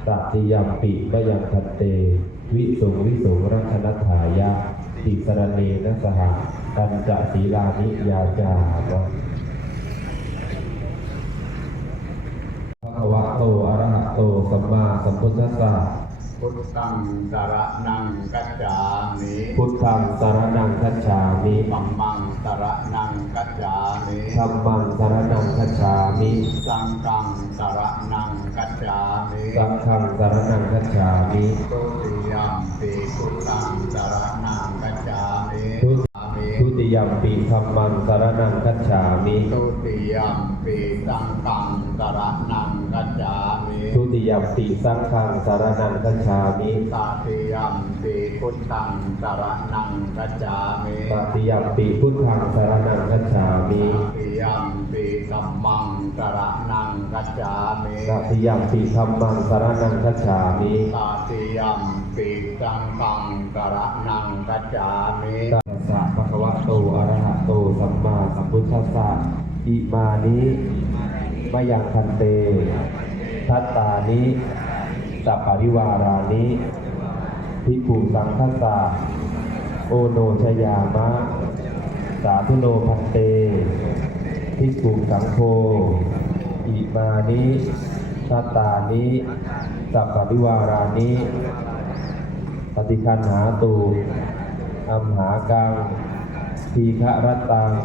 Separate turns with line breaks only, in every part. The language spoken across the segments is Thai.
ตัติยัมปิมยังทันเตวิสุงวิสุงรัตนัฏฐายะติสรเนนะสหปัญจศีลานิยาจามะภะคะวะโตอะระหะโตสัมมาสัมพุทธัสสะ
พุทธังสรณังคัจฉามิ
พุทธังสรณังคัจฉามิ
ธัมมังสรณังคัจฉามิ
ธัมมังสรณังคัจฉามิ
สังฆังสรณังคัจฉามิ
สังฆังสรณังคัจฉามิ
ทุติยัมปิพุทธังสรณังคัจฉามิ
ทุติยัมปิธัมมังสรณังคัจฉามิ
ทุติยัมปิสังฆังสรณังคัจฉามิ
ทุติยัมปิสังฆังสรณังคัจฉามิ
ตติยัมปิพุทธังสรณังคัจฉามิ
ตติยัมปิพุทธังสรณังคัจฉามิ
ตติยัมปิธัมมังสรณังคัจฉามิ
ตติยัมปิธัมมังสรณังคัจฉามิ
ตติยัมปิสังฆังสรณังคัจฉามิ
ตัสสะภะคะวะโตอะระหะโตสัมมาสัมพุทธัสสะอิมานิมะยังคันเตทัตตานิสัพปริวารานิภิกขุสังฆัสสะโอโนชยามะสาธุโนภันเตภิกขุสังโฆอิมานิทัตตานิสัพปริวารานิปฏิคันหาตุอัมหากังทีฆะรัตตัง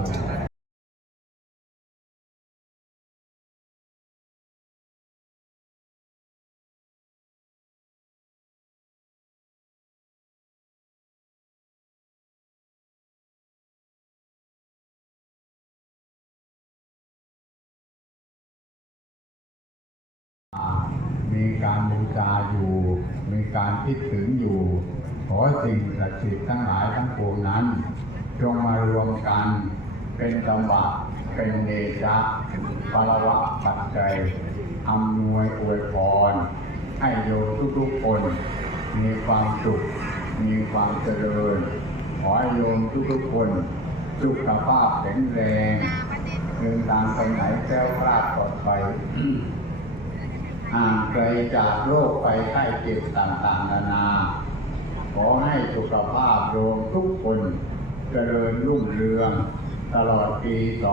มีการบูชาอยู่มีการคิดถึงอยู่ขอสิ่งศักดิ์สิทธิ์ทั้งหลายทั้งปวงนั้นจงมารวมกันเป็นสมบัติเป็นเดชะปรวะปัจจัยอำนวยอวยพรให้โยมทุกๆคนมีความสุขมีความเจริญขอให้โยมทุกๆคนสุขภาพแข็งแรงเดินทางไปไหนแคล้วคลาดปลอดภัยห่างไกลจากโรคภัยไข้เจ็บต่างๆนานาขอให้สุขภาพโยมทุกคนเจริญรุ่งเรืองตลอดปี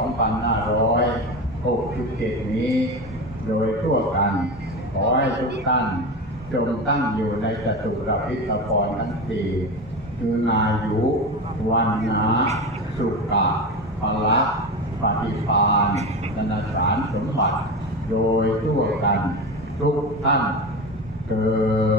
2567 นี้โดยทั่วกันขอให้ทุกท่านจงตั้งอยู่ในจตุรพิธพรทั้งสี่คืออายุวันนะสุขะพละปฏิภาณธนสารสมบัติโดยทั่วกันทุกท่านเกิด